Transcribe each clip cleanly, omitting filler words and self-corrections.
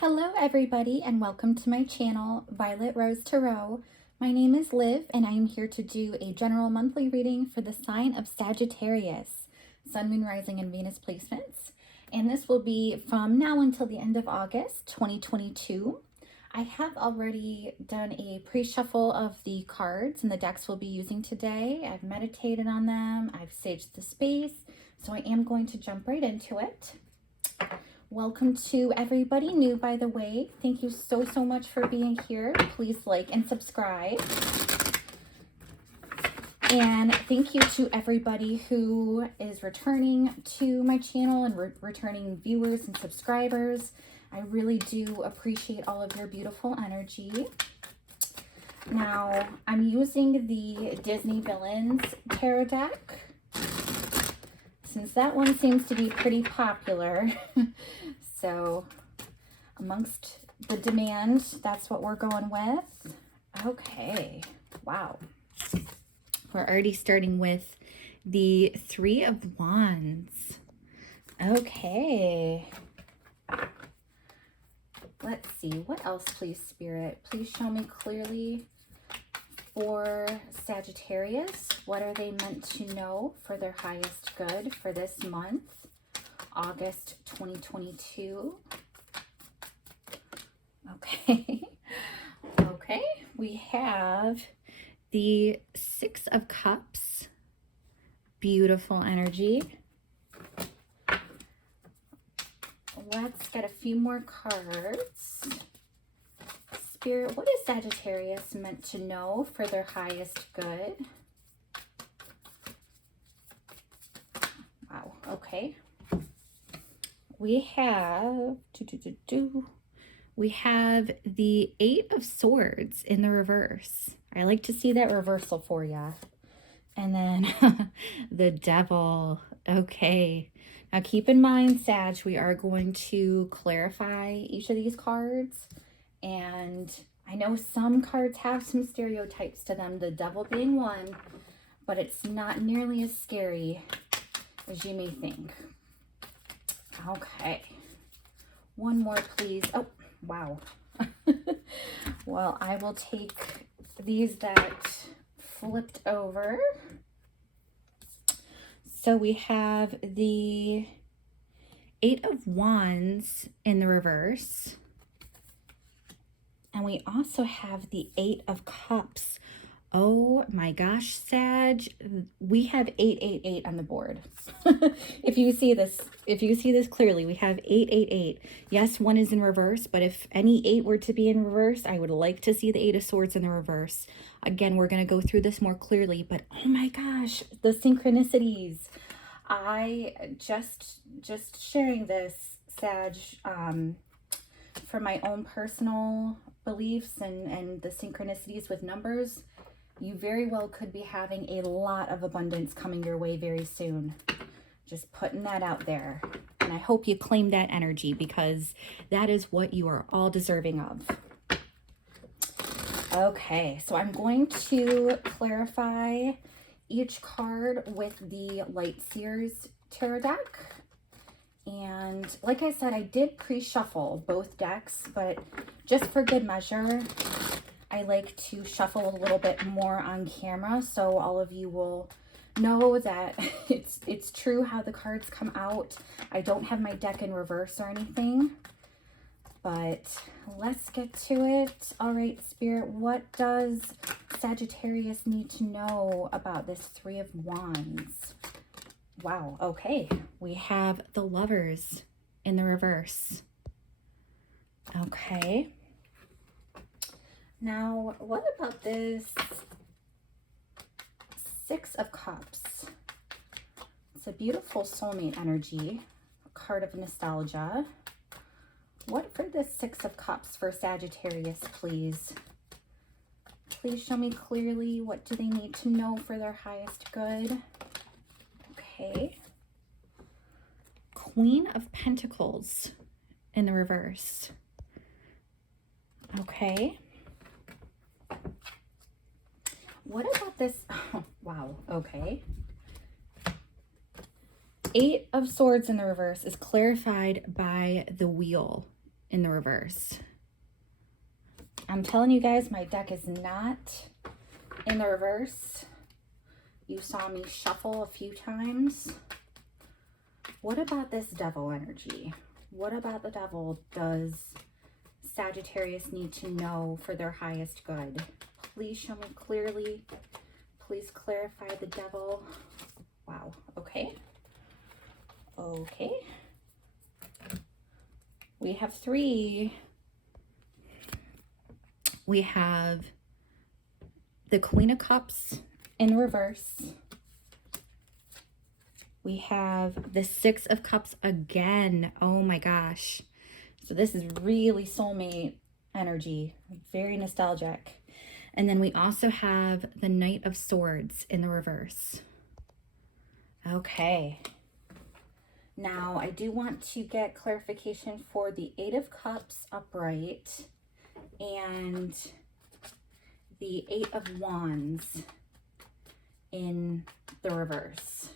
Hello everybody and welcome to my channel, Violet Rose Tarot. My name is Liv and I am here to do a general monthly reading for the sign of Sagittarius, Sun, Moon, Rising, and Venus placements. And this will be from now until the end of August 2022. I have already done a pre-shuffle of the cards and the decks we'll be using today. I've meditated on them, I've saged the space, so I am going to jump right into it. Welcome to everybody new, by the way. Thank you so much for being here. Please like and subscribe. And thank you to everybody who is returning to my channel and returning viewers and subscribers. I really do appreciate all of your beautiful energy. Now, I'm using the Disney Villains Tarot deck, since that one seems to be pretty popular. So amongst the demand, that's what we're going with. Okay, wow. We're already starting with the Three of Wands. Okay. Let's see, what else, please, Spirit? Please show me clearly for Sagittarius. What are they meant to know for their highest good for this month, August 2022? Okay. Okay, we have the Six of Cups. Beautiful energy. Let's get a few more cards. Spirit, what is Sagittarius meant to know for their highest good? Wow, okay. We have we have the Eight of Swords in the reverse. I like to see that reversal for you. And then the Devil. Okay. Now keep in mind, Sag, we are going to clarify each of these cards. And I know some cards have some stereotypes to them, the Devil being one, but it's not nearly as scary as you may think. Okay. One more, please. Oh, wow. Well, I will take these that flipped over. So we have the Eight of Wands in the reverse. And we also have the Eight of Cups. Oh my gosh, Sag, we have 888 on the board. If you see this clearly, we have 888. Yes, one is in reverse, but if any 8 were to be in reverse, I would like to see the Eight of Swords in the reverse. Again, we're going to go through this more clearly, but oh my gosh, the synchronicities. I just sharing this, Sag, for my own personal beliefs and the synchronicities with numbers. You very well could be having a lot of abundance coming your way very soon. Just putting that out there. And I hope you claim that energy, because that is what you are all deserving of. Okay, so I'm going to clarify each card with the Light Seers Tarot deck. And like I said, I did pre-shuffle both decks, but just for good measure, I like to shuffle a little bit more on camera, so all of you will know that it's true how the cards come out. I don't have my deck in reverse or anything, but let's get to it. All right, Spirit, what does Sagittarius need to know about this Three of Wands? Wow, okay. We have the Lovers in the reverse. Okay. Now, what about this Six of Cups? It's a beautiful soulmate energy, a card of nostalgia. What for this Six of Cups for Sagittarius, please? Please show me clearly, what do they need to know for their highest good? Okay. Queen of Pentacles in the reverse. Okay. What about this? Oh, wow. Okay. Eight of Swords in the reverse is clarified by the Wheel in the reverse. I'm telling you guys, my deck is not in the reverse. You saw me shuffle a few times. What about this devil energy? What about the devil does Sagittarius need to know for their highest good? Please show me clearly. Please clarify the devil. Wow. Okay. Okay. We have 3. We have the Queen of Cups in reverse. We have the 6 of Cups again. Oh my gosh. So this is really soulmate energy. Very nostalgic. And then we also have the Knight of Swords in the reverse. Okay. Now, I do want to get clarification for the 8 of Cups upright and the 8 of Wands in the reverse.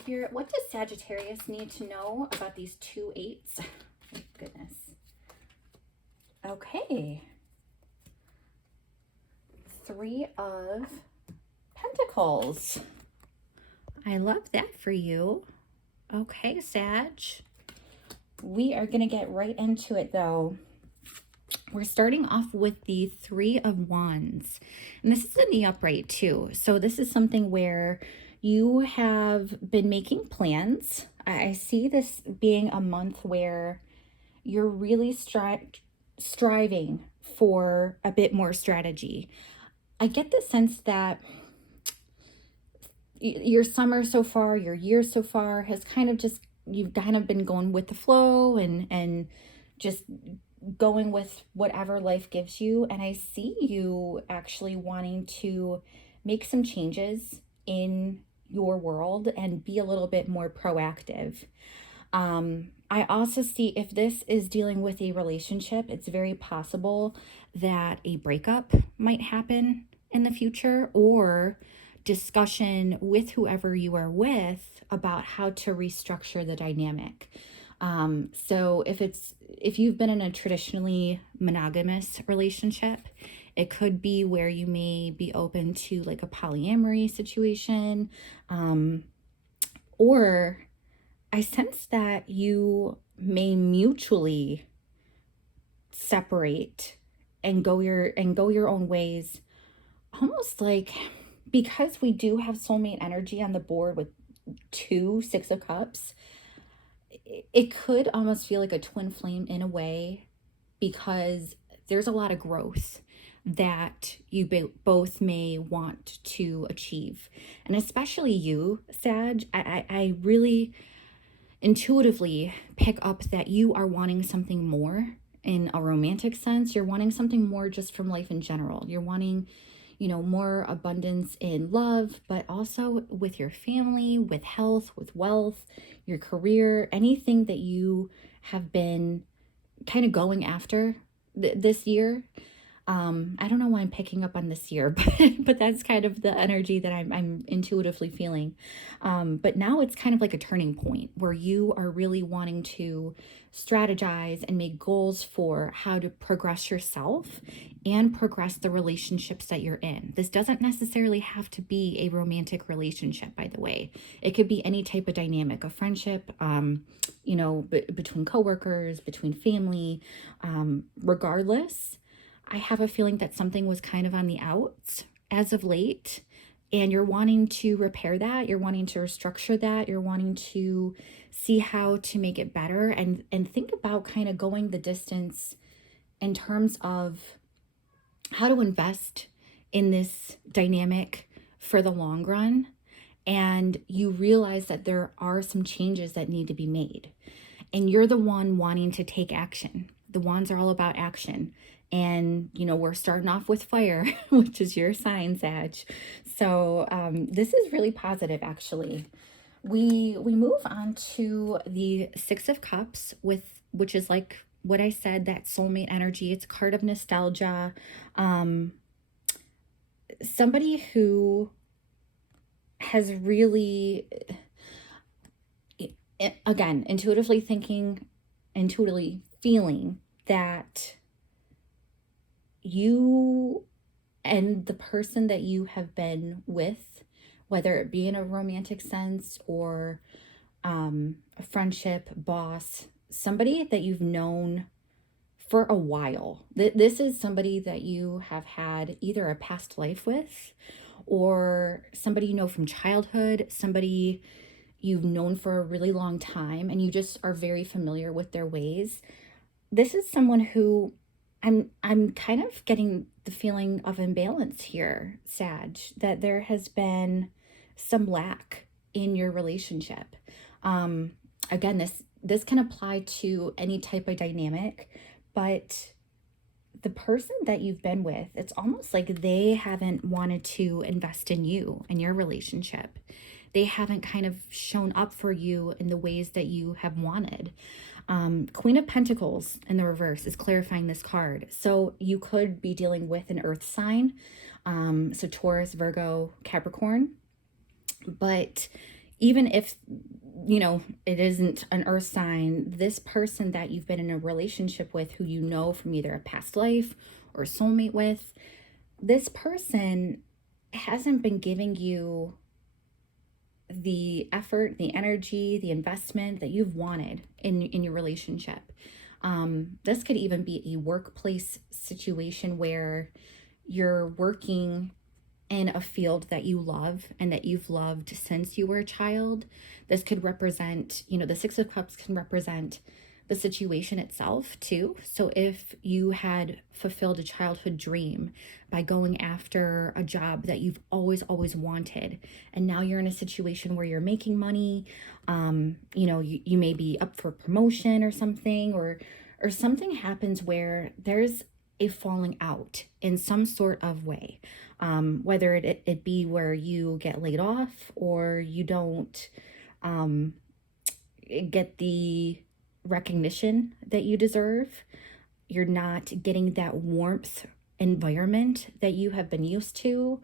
Spirit, what does Sagittarius need to know about these 2 8s? Oh, goodness. Okay. 3 of Pentacles. I love that for you. Okay, Sag. We are going to get right into it, though. We're starting off with the 3 of Wands. And this is in the upright, too. So this is something where you have been making plans. I see this being a month where you're really striving for a bit more strategy. I get the sense that your summer so far, your year so far has kind of just, you've kind of been going with the flow and just going with whatever life gives you. And I see you actually wanting to make some changes in your world and be a little bit more proactive. I also see if this is dealing with a relationship, it's very possible that a breakup might happen in the future, or discussion with whoever you are with about how to restructure the dynamic. So if you've been in a traditionally monogamous relationship, it could be where you may be open to like a polyamory situation, or I sense that you may mutually separate and go your own ways, almost like, because we do have soulmate energy on the board with 2 6 of Cups, it could almost feel like a twin flame in a way, because there's a lot of growth that you both may want to achieve. And especially you, Sag, I really intuitively pick up that you are wanting something more in a romantic sense. You're wanting something more just from life in general. You're wanting, more abundance in love, but also with your family, with health, with wealth, your career, anything that you have been kind of going after this year. I don't know why I'm picking up on this year, but that's kind of the energy that I'm intuitively feeling. But now it's kind of like a turning point where you are really wanting to strategize and make goals for how to progress yourself and progress the relationships that you're in. This doesn't necessarily have to be a romantic relationship, by the way. It could be any type of dynamic, a friendship, between coworkers, between family, regardless. I have a feeling that something was kind of on the outs as of late, and you're wanting to repair that. You're wanting to restructure that. You're wanting to see how to make it better and think about kind of going the distance in terms of how to invest in this dynamic for the long run. And you realize that there are some changes that need to be made, and you're the one wanting to take action. The wands are all about action. And, we're starting off with fire, which is your sign, Sag. So this is really positive, actually. We move on to the 6 of Cups, which is like what I said, that soulmate energy. It's a card of nostalgia. Somebody who has really, again, intuitively feeling that you and the person that you have been with, whether it be in a romantic sense or a friendship, boss, somebody that you've known for a while. This is somebody that you have had either a past life with, or somebody you know from childhood, somebody you've known for a really long time, and you just are very familiar with their ways. This is someone who I'm kind of getting the feeling of imbalance here, Sag, that there has been some lack in your relationship. Um, Again, this can apply to any type of dynamic, but the person that you've been with, it's almost like they haven't wanted to invest in you and your relationship. They haven't kind of shown up for you in the ways that you have wanted. Queen of Pentacles in the reverse is clarifying this card. So you could be dealing with an earth sign, so Taurus, Virgo, Capricorn. But even if, you know, it isn't an earth sign, this person that you've been in a relationship with, who you know from either a past life or soulmate with, this person hasn't been giving you the effort, the energy, the investment that you've wanted in your relationship. This could even be a workplace situation where you're working in a field that you love and that you've loved since you were a child. This could represent, you know, the Six of Cups can represent the situation itself too. So if you had fulfilled a childhood dream by going after a job that you've always wanted, and now you're in a situation where you're making money, you know, you may be up for promotion or something, or something happens where there's a falling out in some sort of way, whether it be where you get laid off, or you don't get the recognition that you deserve. You're not getting that warmth environment that you have been used to.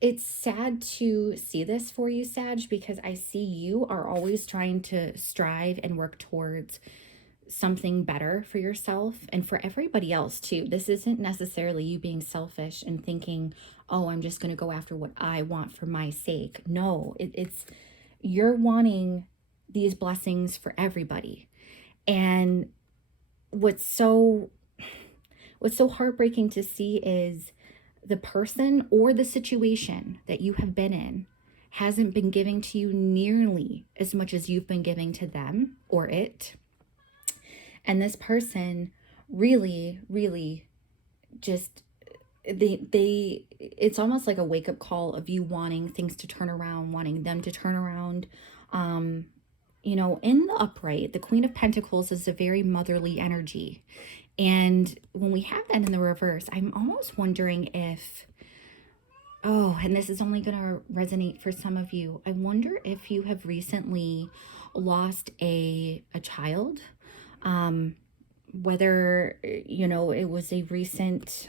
It's sad to see this for you, Sag, because I see you are always trying to strive and work towards something better for yourself and for everybody else too. This isn't necessarily you being selfish and thinking, oh, I'm just going to go after what I want for my sake. No, it's you're wanting these blessings for everybody. And what's so heartbreaking to see is the person or the situation that you have been in hasn't been giving to you nearly as much as you've been giving to them or it. And this person really just, they it's almost like a wake-up call of you wanting things to turn around, wanting them to turn around. You know, in the upright, the Queen of Pentacles is a very motherly energy. And when we have that in the reverse, I'm almost wondering if, oh, and this is only going to resonate for some of you, I wonder if you have recently lost a child, whether, you know, it was a recent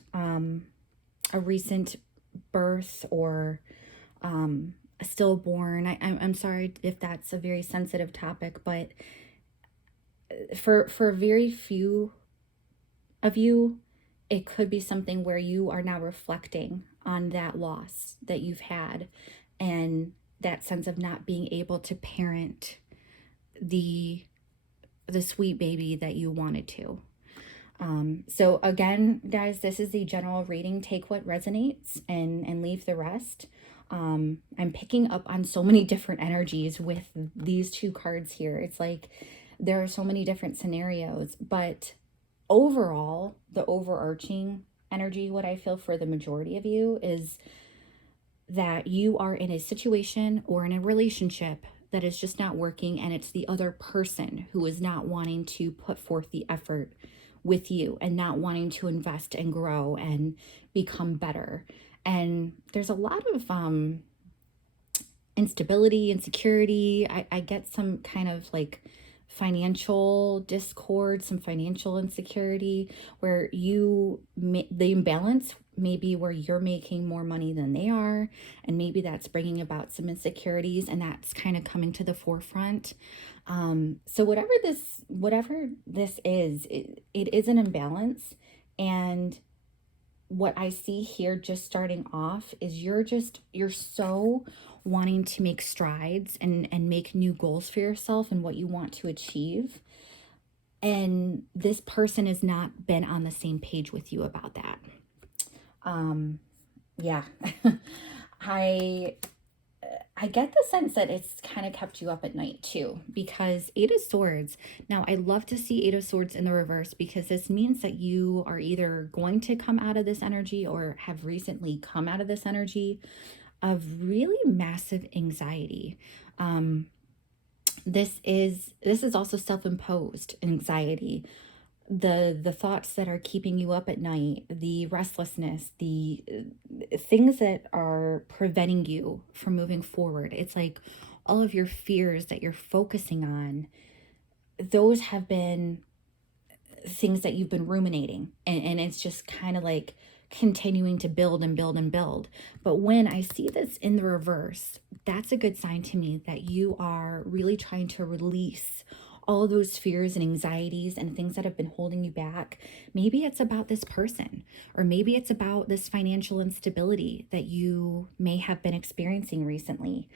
birth, or a stillborn. I'm sorry if that's a very sensitive topic, but for very few of you, it could be something where you are now reflecting on that loss that you've had, and that sense of not being able to parent the sweet baby that you wanted to. So again, guys, this is the general reading. Take what resonates and leave the rest. I'm picking up on so many different energies with these two cards here. It's like there are so many different scenarios, but overall, the overarching energy, what I feel for the majority of you, is that you are in a situation or in a relationship that is just not working, and it's the other person who is not wanting to put forth the effort with you and not wanting to invest and grow and become better. And there's a lot of instability, insecurity. I get some kind of like financial discord, some financial insecurity, where the imbalance may be where you're making more money than they are, and maybe that's bringing about some insecurities, and that's kind of coming to the forefront. So whatever this is, it is an imbalance. And what I see here just starting off is you're so wanting to make strides and make new goals for yourself and what you want to achieve. And this person has not been on the same page with you about that. Yeah, I get the sense that it's kind of kept you up at night too, because Eight of Swords. Now, I love to see Eight of Swords in the reverse, because this means that you are either going to come out of this energy or have recently come out of this energy of really massive anxiety. This is also self-imposed anxiety. The thoughts that are keeping you up at night, the restlessness, the things that are preventing you from moving forward. It's like all of your fears that you're focusing on, those have been things that you've been ruminating, and it's just kind of like continuing to build and build and build. But when I see this in the reverse, that's a good sign to me that you are really trying to release all of those fears and anxieties and things that have been holding you back. Maybe it's about this person, or maybe it's about this financial instability that you may have been experiencing recently.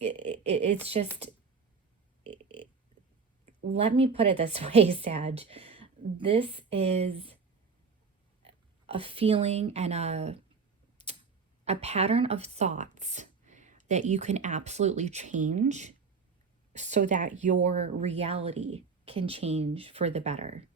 It's just, let me put it this way, Sag. This is a feeling and a pattern of thoughts that you can absolutely change, so that your reality can change for the better.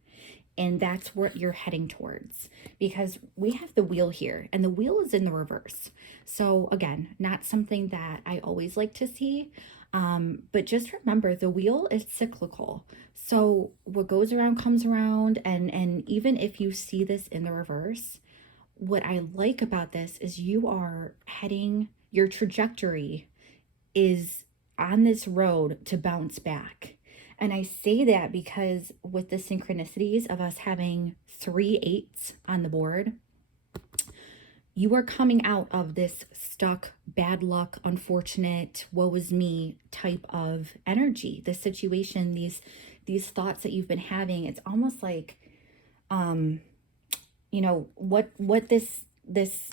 And that's what you're heading towards, because we have the wheel here, and the wheel is in the reverse. So again, not something that I always like to see, but just remember, the wheel is cyclical. So what goes around comes around, and even if you see this in the reverse, what I like about this is you are heading, your trajectory is on this road to bounce back. And I say that because with the synchronicities of us having 3 8s on the board, you are coming out of this stuck, bad luck, unfortunate, woe is me type of energy. This situation, these thoughts that you've been having, it's almost like, what this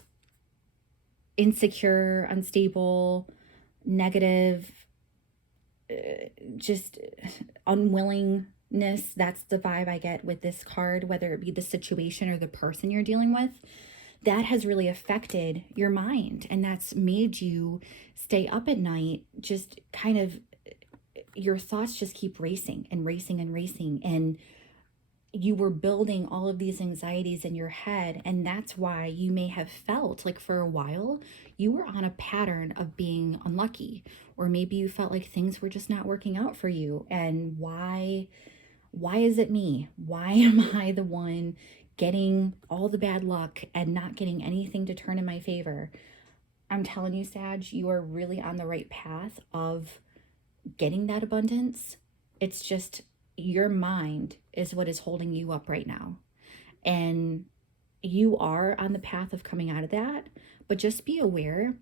insecure, unstable, negative, just unwillingness, that's the vibe I get with this card, whether it be the situation or the person you're dealing with, that has really affected your mind, and that's made you stay up at night, just kind of, your thoughts just keep racing and racing and racing, and you were building all of these anxieties in your head. And that's why you may have felt like for a while you were on a pattern of being unlucky, or maybe you felt like things were just not working out for you. And why is it me? Why am I the one getting all the bad luck and not getting anything to turn in my favor? I'm telling you, Sag, you are really on the right path of getting that abundance. It's just your mind is what is holding you up right now. And you are on the path of coming out of that, but just be aware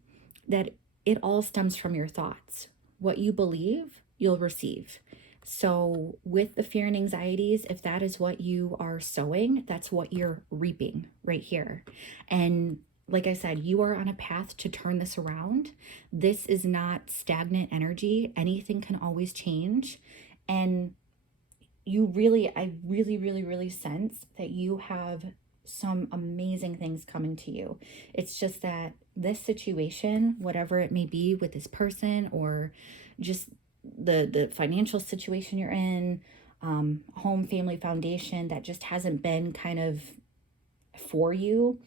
that it all stems from your thoughts. What you believe, you'll receive. So with the fear and anxieties, if that is what you are sowing, that's what you're reaping right here. And like I said, you are on a path to turn this around. This is not stagnant energy. Anything can always change. And I really sense that you have some amazing things coming to you. It's just that this situation, whatever it may be with this person, or just the financial situation you're in, home, family, foundation, that just hasn't been kind of for you,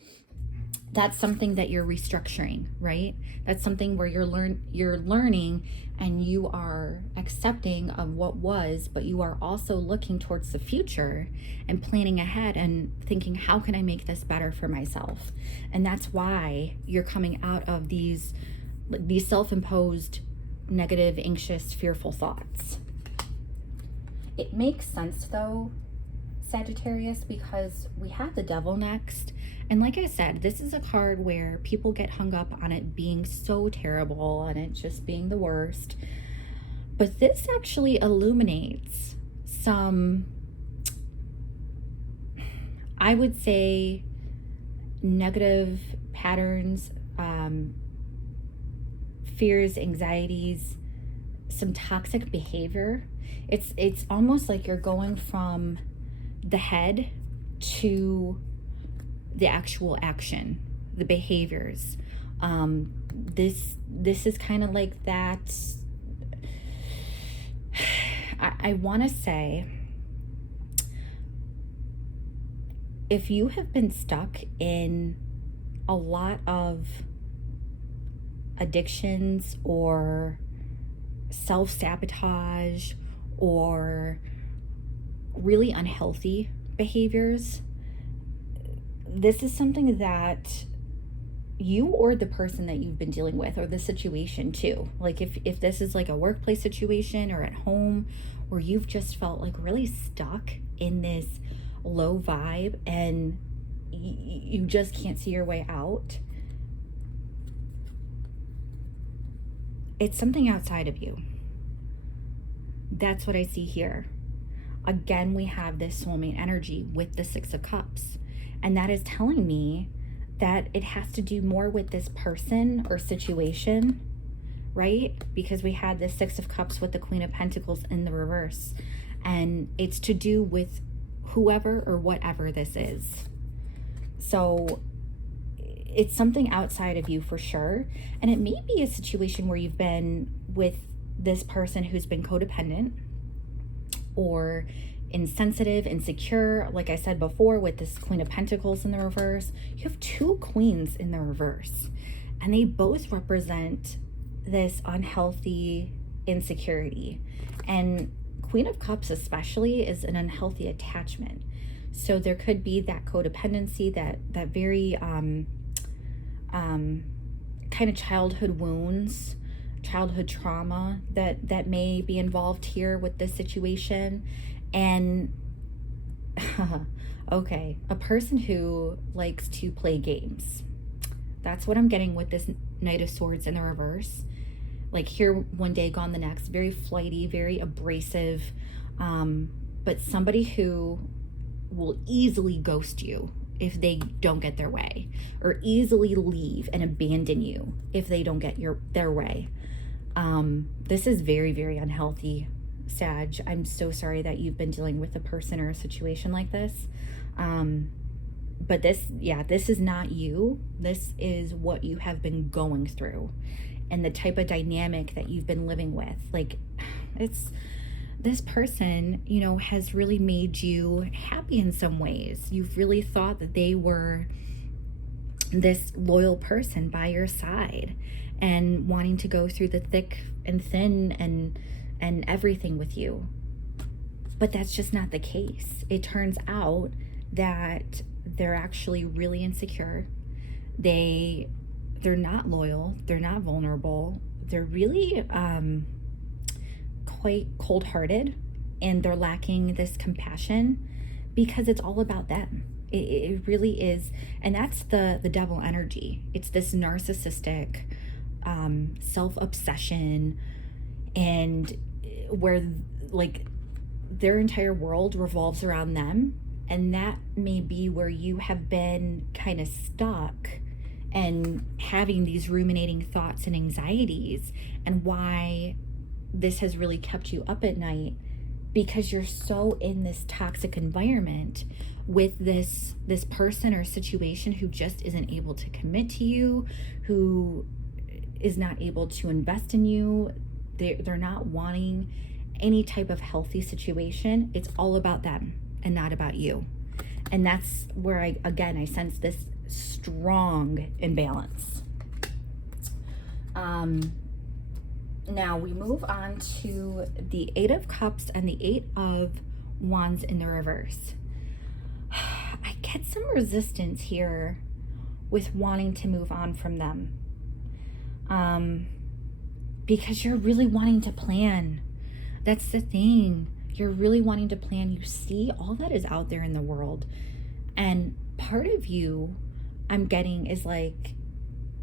that's something that you're restructuring, right? That's something where you're learning, and you are accepting of what was, but you are also looking towards the future and planning ahead and thinking, how can I make this better for myself? And that's why you're coming out of these self-imposed negative, anxious, fearful thoughts. It makes sense though, Sagittarius, because we have the Devil next. And like I said, this is a card where people get hung up on it being so terrible and it just being the worst. But this actually illuminates some, I would say, negative patterns, fears, anxieties, some toxic behavior. It's almost like you're going from the head to the actual action, the behaviors. This is kind of like that. I want to say, if you have been stuck in a lot of addictions or self-sabotage or really unhealthy behaviors, this is something that you or the person that you've been dealing with, or the situation too, like if this is like a workplace situation or at home where you've just felt like really stuck in this low vibe and you just can't see your way out, it's something outside of you. That's what I see here. Again, we have this soulmate energy with the Six of Cups, and that is telling me that it has to do more with this person or situation, right? Because we had the Six of Cups with the Queen of Pentacles in the reverse, and it's to do with whoever or whatever this is. So it's something outside of you for sure. And it may be a situation where you've been with this person who's been codependent or insensitive, insecure. Like I said before, with this Queen of Pentacles in the reverse, you have two queens in the reverse, and they both represent this unhealthy insecurity. And Queen of Cups especially is an unhealthy attachment. So there could be that codependency, that very kind of childhood wounds, childhood trauma that may be involved here with this situation. And okay, a person who likes to play games. That's what I'm getting with this Knight of Swords in the reverse. Like here one day, gone the next. Very flighty, very abrasive, but somebody who will easily ghost you if they don't get their way, or easily leave and abandon you if they don't get their way. This is very, very unhealthy, Sag. I'm so sorry that you've been dealing with a person or a situation like this. But this is not you. This is what you have been going through and the type of dynamic that you've been living with. Like, it's this person, you know, has really made you happy in some ways. You've really thought that they were this loyal person by your side and wanting to go through the thick and thin and everything with you. But that's just not the case. It turns out that they're actually really insecure. They're not loyal. They're not vulnerable. They're really quite cold-hearted, and they're lacking this compassion because it's all about them. It really is. And that's the devil energy. It's this narcissistic self-obsession, and where like their entire world revolves around them. And that may be where you have been kind of stuck and having these ruminating thoughts and anxieties, and why this has really kept you up at night, because you're so in this toxic environment with this person or situation who just isn't able to commit to you, who is not able to invest in you. They're not wanting any type of healthy situation. It's all about them and not about you. And that's where I sense this strong imbalance. Now we move on to the Eight of Cups and the Eight of Wands in the reverse. I get some resistance here with wanting to move on from them. Because you're really wanting to plan. That's the thing. You're really wanting to plan. You see all that is out there in the world. And part of you, I'm getting, is like,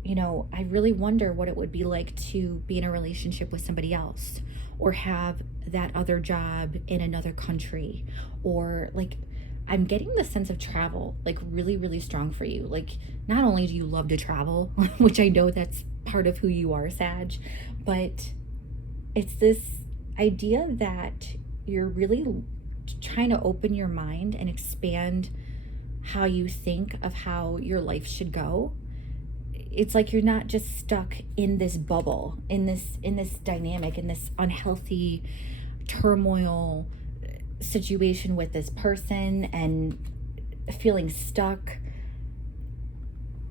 I really wonder what it would be like to be in a relationship with somebody else, or have that other job in another country, or like, I'm getting the sense of travel, like really, really strong for you. Like, not only do you love to travel, which I know that's part of who you are, Sag, but it's this idea that you're really trying to open your mind and expand how you think of how your life should go. It's like you're not just stuck in this bubble, in this dynamic, in this unhealthy turmoil situation with this person and feeling stuck.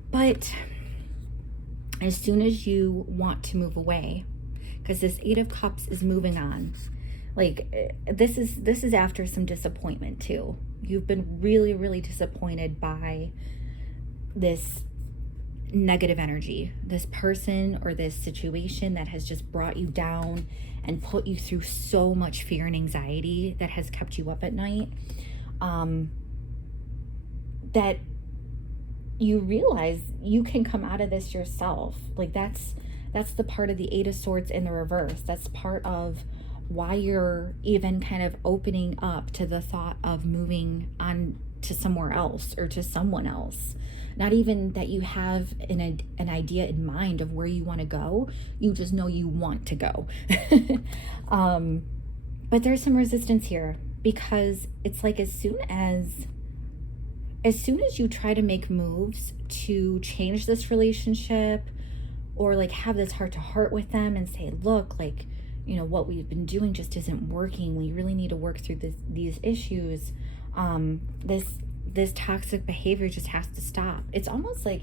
But as soon as you want to move away, because this Eight of Cups is moving on, like this is after some disappointment too. You've been really, really disappointed by this negative energy, this person or this situation that has just brought you down and put you through so much fear and anxiety that has kept you up at night, that you realize you can come out of this yourself. Like that's the part of the Eight of Swords in the reverse. That's part of why you're even kind of opening up to the thought of moving on to somewhere else or to someone else. Not even that you have an idea in mind of where you want to go. You just know you want to go. But there's some resistance here, because it's like as soon as you try to make moves to change this relationship, or like have this heart to heart with them and say, look, like, what we've been doing just isn't working. We really need to work through these issues. This toxic behavior just has to stop. It's almost like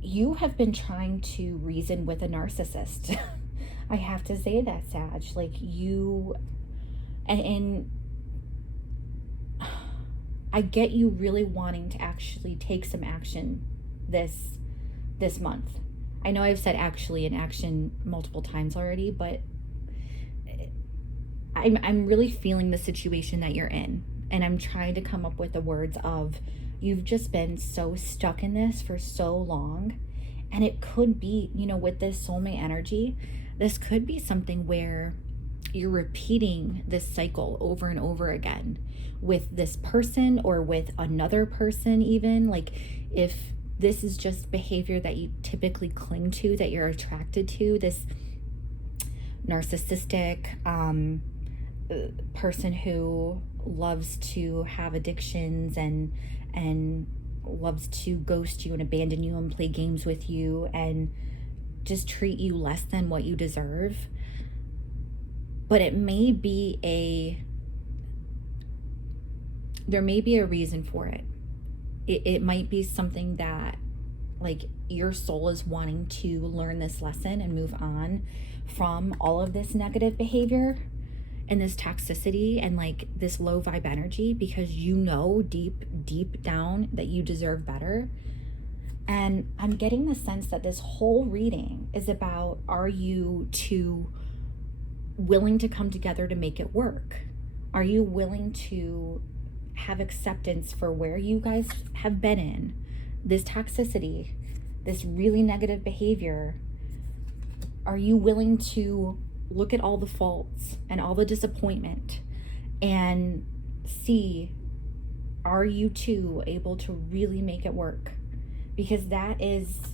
you have been trying to reason with a narcissist. I have to say that, Sag. Like you, and I get you really wanting to actually take some action this month. I know I've said actually and action multiple times already, but I'm really feeling the situation that you're in. And I'm trying to come up with the words of, you've just been so stuck in this for so long. And it could be, with this soulmate energy, this could be something where you're repeating this cycle over and over again with this person or with another person even. Like if this is just behavior that you typically cling to, that you're attracted to, this narcissistic person who loves to have addictions and loves to ghost you and abandon you and play games with you and just treat you less than what you deserve. But there may be a reason for it. It might be something that, like, your soul is wanting to learn this lesson and move on from all of this negative behavior and this toxicity and like this low vibe energy, because deep down that you deserve better. And I'm getting the sense that this whole reading is about, are you two willing to come together to make it work? Are you willing to have acceptance for where you guys have been in this toxicity, this really negative behavior? Are you willing to look at all the faults and all the disappointment and see, are you two able to really make it work? Because that is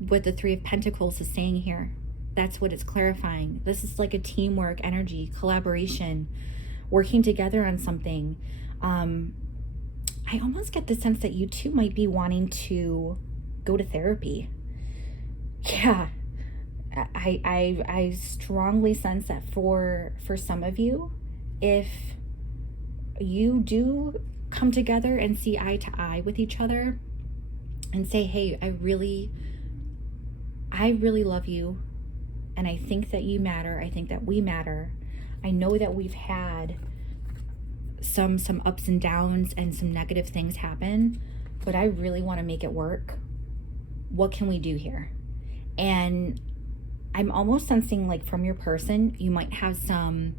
what the Three of Pentacles is saying here. That's what it's clarifying. This is like a teamwork energy, collaboration, working together on something. I almost get the sense that you two might be wanting to go to therapy. Yeah. I strongly sense that for some of you, if you do come together and see eye to eye with each other and say, hey, I really love you, and I think that you matter, I think that we matter. I know that we've had some ups and downs and some negative things happen, but I really want to make it work. What can we do here? And I'm almost sensing, like, from your person, you might have some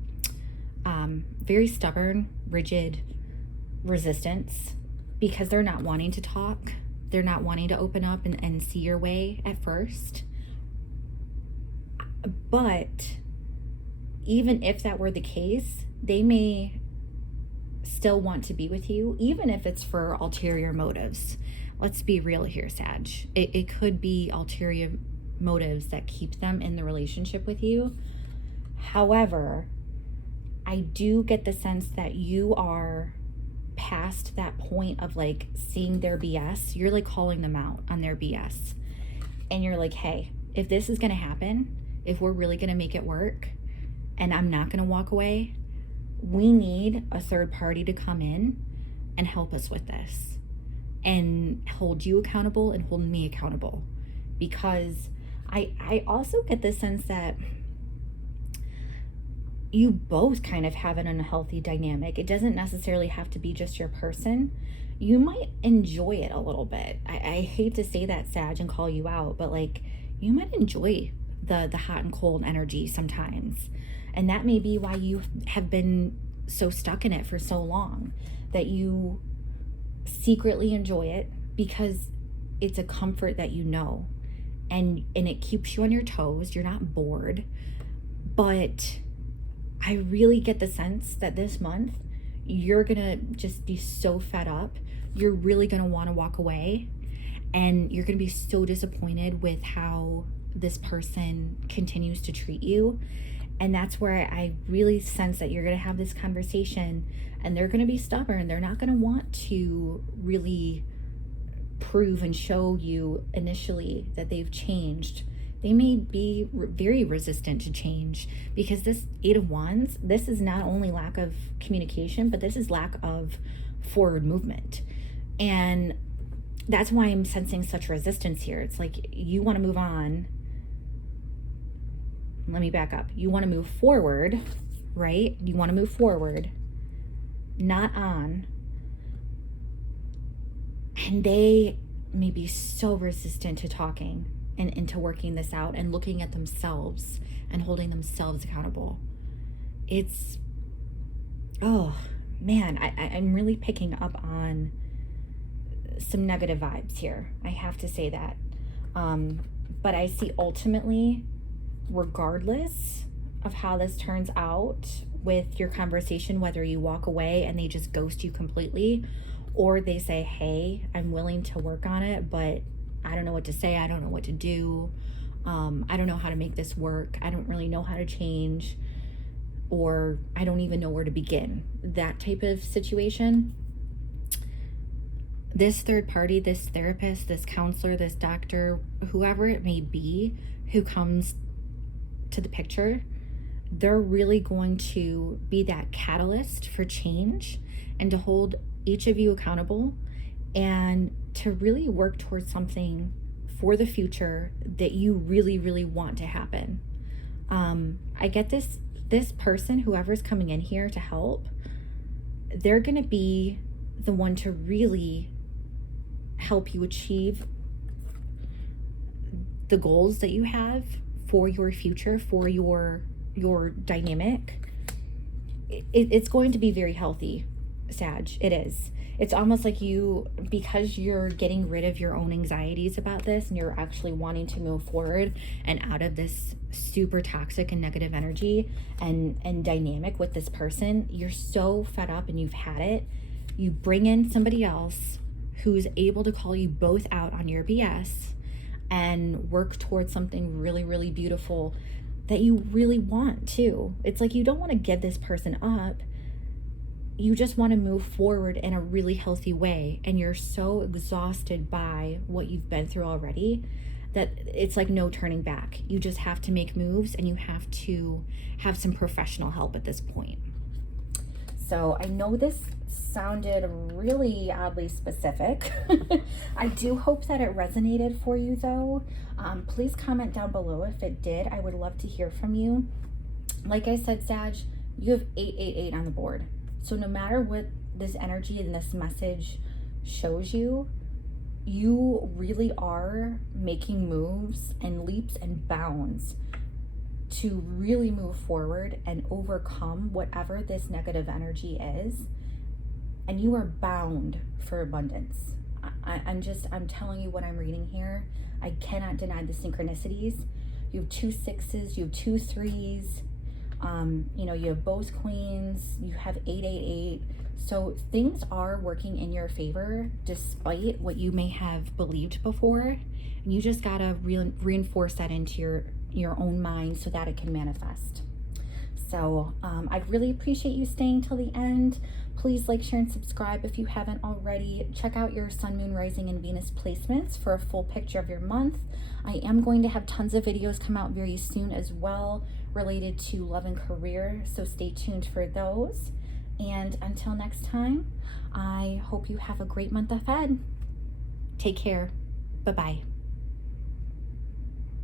very stubborn, rigid resistance because they're not wanting to talk. They're not wanting to open up and see your way at first. But even if that were the case, they may still want to be with you, even if it's for ulterior motives. Let's be real here, Sag. It could be ulterior motives that keep them in the relationship with you. However, I do get the sense that you are past that point of like seeing their BS. You're like calling them out on their BS. And you're like, hey, if this is going to happen, if we're really going to make it work and I'm not going to walk away, we need a third party to come in and help us with this and hold you accountable and hold me accountable. Because I also get the sense that you both kind of have an unhealthy dynamic. It doesn't necessarily have to be just your person. You might enjoy it a little bit. I hate to say that, Sag, and call you out, but like you might enjoy the hot and cold energy sometimes. And that may be why you have been so stuck in it for so long, that you secretly enjoy it because it's a comfort that you know, and it keeps you on your toes. You're not bored. But I really get the sense that this month you're gonna just be so fed up. You're really gonna want to walk away, and you're gonna be so disappointed with how this person continues to treat you. And that's where I really sense that you're gonna have this conversation, and they're gonna be stubborn. They're not gonna want to really prove and show you initially that they've changed. They may be very resistant to change, because this Eight of Wands, this is not only lack of communication, but this is lack of forward movement. And that's why I'm sensing such resistance here. It's like you want to move on. Let me back up. You want to move forward, right? You want to move forward, not on. And they may be so resistant to talking and into working this out and looking at themselves and holding themselves accountable. It's, oh man, I'm really picking up on some negative vibes here. I have to say that. But I see ultimately, regardless of how this turns out with your conversation, whether you walk away and they just ghost you completely, or they say, hey, I'm willing to work on it, but I don't know what to say. I don't know what to do. I don't know how to make this work. I don't really know how to change, or I don't even know where to begin. That type of situation. This third party, this therapist, this counselor, this doctor, whoever it may be who comes to the picture, they're really going to be that catalyst for change and to hold each of you accountable and to really work towards something for the future that you really, really want to happen. I get this person, whoever's coming in here to help, they're going to be the one to really help you achieve the goals that you have for your future, for your dynamic. It's going to be very healthy, Sag. It is. It's almost like you, because you're getting rid of your own anxieties about this and you're actually wanting to move forward and out of this super toxic and negative energy and dynamic with this person, you're so fed up and you've had it. You bring in somebody else who's able to call you both out on your BS and work towards something really, really beautiful that you really want too. It's like you don't want to give this person up. You just want to move forward in a really healthy way, and you're so exhausted by what you've been through already that it's like no turning back. You just have to make moves, and you have to have some professional help at this point. So I know this sounded really oddly specific. I do hope that it resonated for you though. Please comment down below if it did. I would love to hear from you. Like I said, Sag, you have 888 on the board. So no matter what this energy and this message shows you, you really are making moves and leaps and bounds to really move forward and overcome whatever this negative energy is. And you are bound for abundance. I'm telling you what I'm reading here. I cannot deny the synchronicities. You have 2 6s, you have 2 3s, you know, you have both queens, you have 888. So things are working in your favor despite what you may have believed before. And you just gotta reinforce that into your own mind so that it can manifest. So I really appreciate you staying till the end. Please like, share, and subscribe if you haven't already. Check out your Sun, Moon, Rising, and Venus placements for a full picture of your month. I am going to have tons of videos come out very soon as well related to love and career, so stay tuned for those. And until next time, I hope you have a great month ahead. Take care. Bye-bye.